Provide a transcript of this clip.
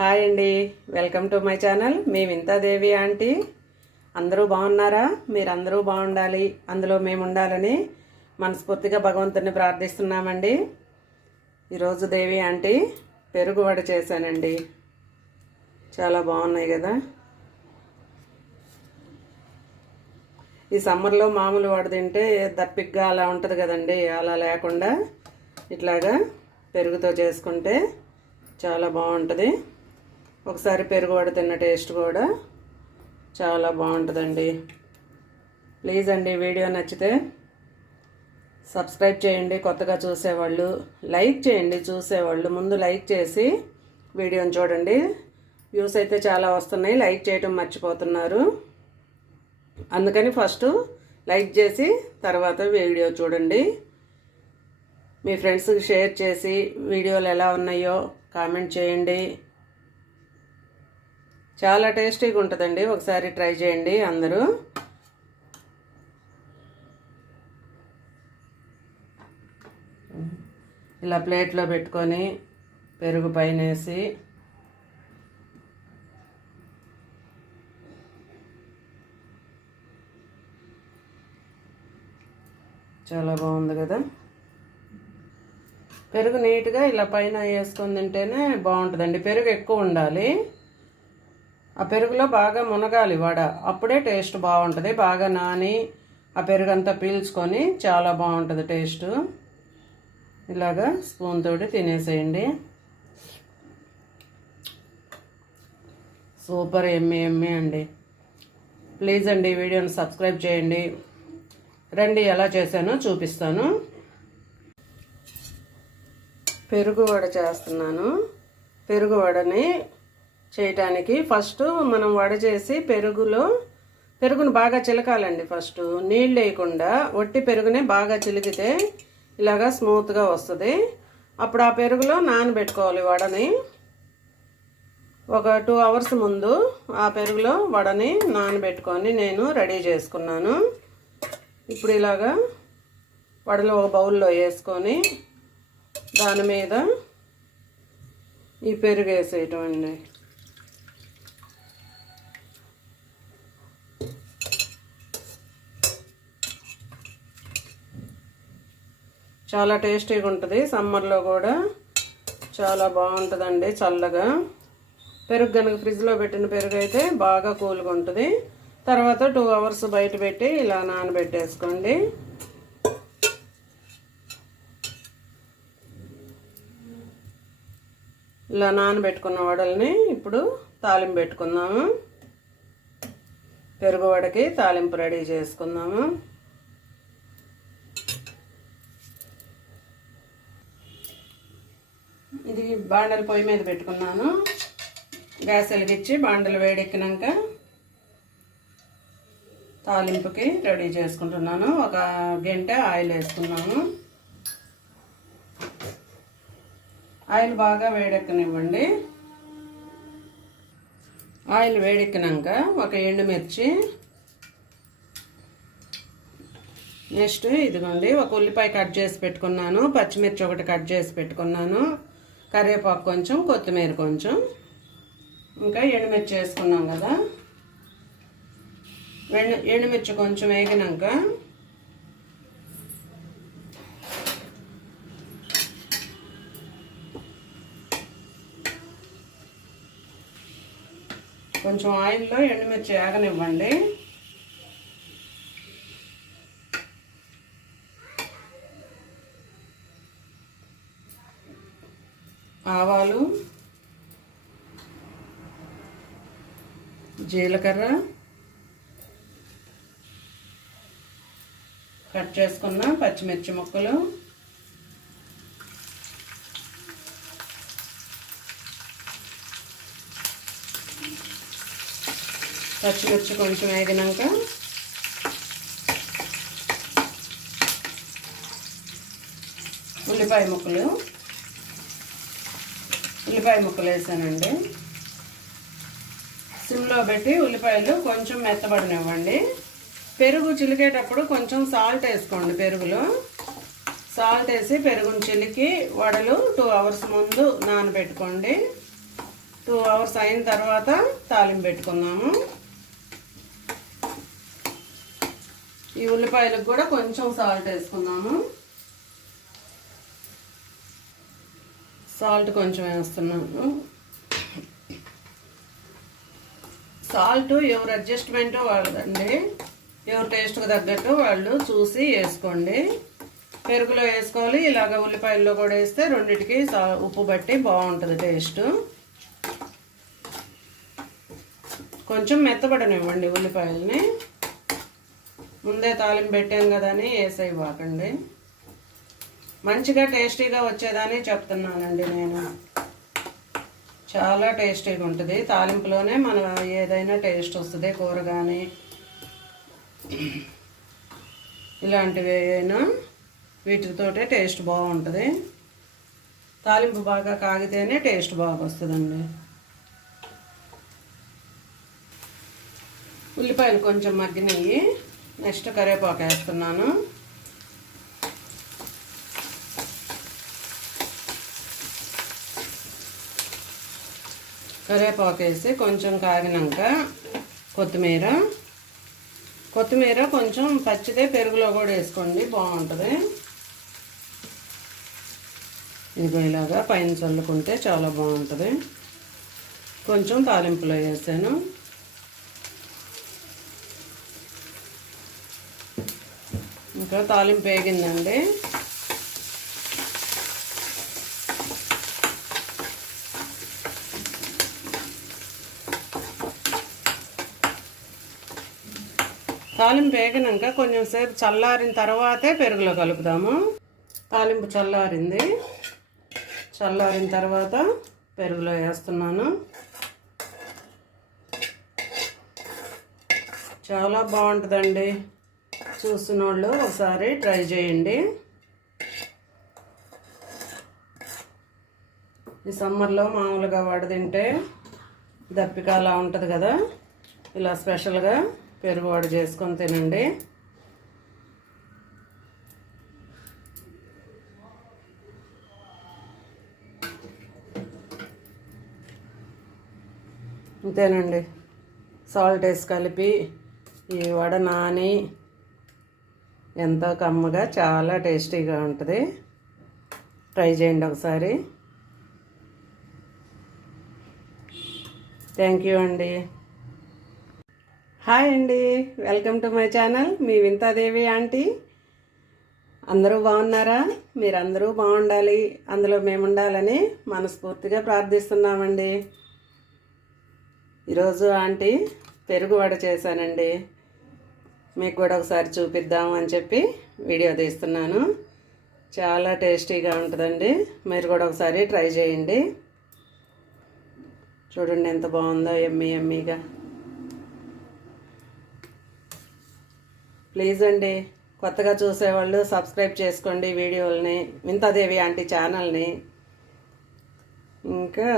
Hi అండి. Welcome to my channel. Me Vinthadevi aunty. అందరూ బాగున్నారా? మీరందరూ బాగుండాలి. అందులో మేము ఉండాలని మనస్ఫూర్తిగా భగవంతుని ప్రార్థిస్తున్నామండి. ఈరోజు దేవి ఆంటీ పెరుగు వడ చేశానండి. చాలా బాగున్నాయి కదా? ఈ సమ్మర్లో మామూలు వడ తింటే దప్పిగ్గా అలా ఉంటుంది కదండి. అలా లేకుండా ఇట్లాగా పెరుగుతో చేసుకుంటే చాలా బాగుంటుంది. ఒకసారి పెరుగు కూడా తిన్న టేస్ట్ కూడా చాలా బాగుంటుందండి. ప్లీజ్ అండి వీడియో నచ్చితే సబ్స్క్రైబ్ చేయండి. కొత్తగా చూసేవాళ్ళు లైక్ చేయండి. చూసేవాళ్ళు ముందు లైక్ చేసి వీడియోని చూడండి. వ్యూస్ అయితే చాలా వస్తున్నాయి. లైక్ చేయటం మర్చిపోతున్నారు. అందుకని ఫస్ట్ లైక్ చేసి తర్వాత వీడియో చూడండి. మీ ఫ్రెండ్స్కి షేర్ చేసి వీడియోలు ఎలా ఉన్నాయో కామెంట్ చేయండి. చాలా టేస్టీగా ఉంటుందండి. ఒకసారి ట్రై చేయండి అందరూ. ఇలా ప్లేట్లో పెట్టుకొని పెరుగు పైన వేసి చాలా బాగుంది కదా. పెరుగు నీట్గా ఇలా పైన వేసుకొని తింటేనే బాగుంటుందండి. పెరుగు ఎక్కువ ఉండాలి. ఆ పెరుగులో బాగా మునగాలి వడ. అప్పుడే టేస్ట్ బాగుంటుంది. బాగా నాని ఆ పెరుగు అంతా పీల్చుకొని చాలా బాగుంటుంది టేస్ట్. ఇలాగా స్పూన్ తోటి తినేసేయండి. సూపర్ ఎమ్మి ఎమ్మి అండి. ప్లీజ్ అండి వీడియోని సబ్స్క్రైబ్ చేయండి. రండి ఎలా చేశానో చూపిస్తాను. పెరుగు వడ చేస్తున్నాను. పెరుగు వడని చేయటానికి. ఫస్ట్ మనం వడ చేసి పెరుగులో పెరుగును బాగా చిలకాలండి ఫస్ట్. నీళ్ళు వేయకుండా వట్టి పెరుగునే బాగా చిలికితే ఇలాగా స్మూత్గా వస్తుంది. అప్పుడు ఆ పెరుగులో నానబెట్టుకోవాలి వడని. ఒక టూ అవర్స్ ముందు ఆ పెరుగులో వడని నానబెట్టుకొని నేను రెడీ చేసుకున్నాను. ఇప్పుడు ఇలాగా వడలు ఒక బౌల్లో వేసుకొని దాని మీద ఈ పెరుగు వేసేయటం అండి. చాలా టేస్టీగా ఉంటుంది. సమ్మర్లో కూడా చాలా బాగుంటుందండి చల్లగా. పెరుగు కనుక ఫ్రిడ్జ్లో పెట్టిన పెరుగు అయితే బాగా కూల్గా ఉంటుంది. తర్వాత టూ అవర్స్ బయట పెట్టి ఇలా నానబెట్టేసుకోండి. ఇలా నానబెట్టుకున్న వడల్ని ఇప్పుడు తాలింపు పెట్టుకుందాము. పెరుగు వడకి తాలింపు రెడీ చేసుకుందాము. ఇది బాండల పొయ్యి మీద పెట్టుకున్నాను. గ్యాస్ వెలిగించి బాండలు వేడెక్కినాక తాలింపుకి రెడీ చేసుకుంటున్నాను. ఒక గంట ఆయిల్ వేసుకున్నాను. ఆయిల్ బాగా వేడెక్కనివ్వండి. ఆయిల్ వేడెక్కినాక ఒక ఎండుమిర్చి నెక్స్ట్ ఇదిగోండి ఒక ఉల్లిపాయ కట్ చేసి పెట్టుకున్నాను. పచ్చిమిర్చి ఒకటి కట్ చేసి పెట్టుకున్నాను. కరివేపాకు కొంచెం కొత్తిమీర కొంచెం. ఇంకా ఎండుమిర్చి వేసుకున్నాం కదా. ఎండు ఎండుమిర్చి కొంచెం వేగినాక కొంచెం ఆయిల్లో ఎండుమిర్చి వేగనివ్వండి. ఆవాలు జీలకర్ర కట్ చేసుకున్న పచ్చిమిర్చి ముక్కలు పచ్చిమిర్చి కొంచెం వేగినాక ఉల్లిపాయ ముక్కలు ఉల్లిపాయ ముక్కలు వేసానండి. సిమ్లో పెట్టి ఉల్లిపాయలు కొంచెం మెత్తబడినివ్వండి. పెరుగు చిలికేటప్పుడు కొంచెం సాల్ట్ వేసుకోండి పెరుగులో. సాల్ట్ వేసి పెరుగుని చిలికి వడలు టూ అవర్స్ ముందు నానబెట్టుకోండి. టూ అవర్స్ అయిన తర్వాత తాలింపు పెట్టుకున్నాము ఈ ఉల్లిపాయలకు కూడా కొంచెం సాల్ట్ వేసుకున్నాము సాల్ట్ కొంచెం వేస్తున్నాను. సాల్ట్ ఎవరు అడ్జస్ట్మెంట్ వాళ్ళదండి. ఎవరు టేస్ట్కి తగ్గట్టు వాళ్ళు చూసి వేసుకోండి. పెరుగులో వేసుకోవాలి ఇలాగ ఉల్లిపాయల్లో కూడా వేస్తే రెండింటికి సా- ఉప్పు బట్టి బాగుంటుంది టేస్ట్. కొంచెం మెత్తబడనివ్వండి ఉల్లిపాయలని. ముందే తాలింపు పెట్టాం కదా అని వేసేయి మంచిగా టేస్టీగా వచ్చేదని చెప్తున్నానండి నేను. చాలా టేస్టీగా ఉంటుంది. తాలింపులోనే మన ఏదైనా టేస్ట్ వస్తుంది కూర కానీ ఇలాంటివి అయినా వీటితోటే టేస్ట్ బాగుంటుంది. తాలింపు బాగా కాగితేనే టేస్ట్ బాగా వస్తుందండి. ఉల్లిపాయలు కొంచెం మగ్గినవి నెక్స్ట్ కరివేపాకు వేస్తున్నాను. కరివేపాకు వేసి కొంచెం కాగినాక కొత్తిమీర. కొత్తిమీర కొంచెం పచ్చిదే పెరుగులో కూడా వేసుకోండి బాగుంటుంది. ఇదిగో ఇలాగా పైన చల్లుకుంటే చాలా బాగుంటుంది. కొంచెం తాలింపులో వేసాను. ఇంకా తాలింపు వేగిందండి. తాలింపు వేగినాక కొంచెం సేపు చల్లారిన తర్వాతే పెరుగులో కలుపుదాము. తాలింపు చల్లారింది. చల్లారిన తర్వాత పెరుగులో వేస్తున్నాను. చాలా బాగుంటుందండి. చూస్తున్న వాళ్ళు ఒకసారి ట్రై చేయండి. ఈ సమ్మర్లో మామూలుగా వాడు తింటే దప్పిక అలా ఉంటుంది కదా. ఇలా స్పెషల్గా పెరుగు వడ చేసుకొని తినండి. అంతేనండి సాల్ట్ వేసి కలిపి ఈ వడ నాని ఎంతో కమ్మగా చాలా టేస్టీగా ఉంటుంది. ట్రై చేయండి ఒకసారి. థ్యాంక్ యూ అండి. హాయ్ అండి. Welcome to my channel. Me Vinthadevi aunty. అందరూ బాగున్నారా? మీరందరూ బాగుండాలి. అందులో మేము ఉండాలని మనస్ఫూర్తిగా ప్రార్థిస్తున్నామండి. ఈరోజు ఆంటీ పెరుగు వడ చేశానండి. మీకు కూడా ఒకసారి చూపిద్దాం అని చెప్పి వీడియో తీస్తున్నాను. చాలా టేస్టీగా ఉంటుందండి. మీరు కూడా ఒకసారి ట్రై చేయండి. చూడండి ఎంత బాగుందో ఎమ్మి ఎమ్మీగా. ప్లీజ్ అండి కొత్తగా చూసేవాళ్ళు సబ్స్క్రైబ్ చేసుకోండి వీడియోలని. వింతదేవి ఆంటీ ఛానల్ని. ఇంకా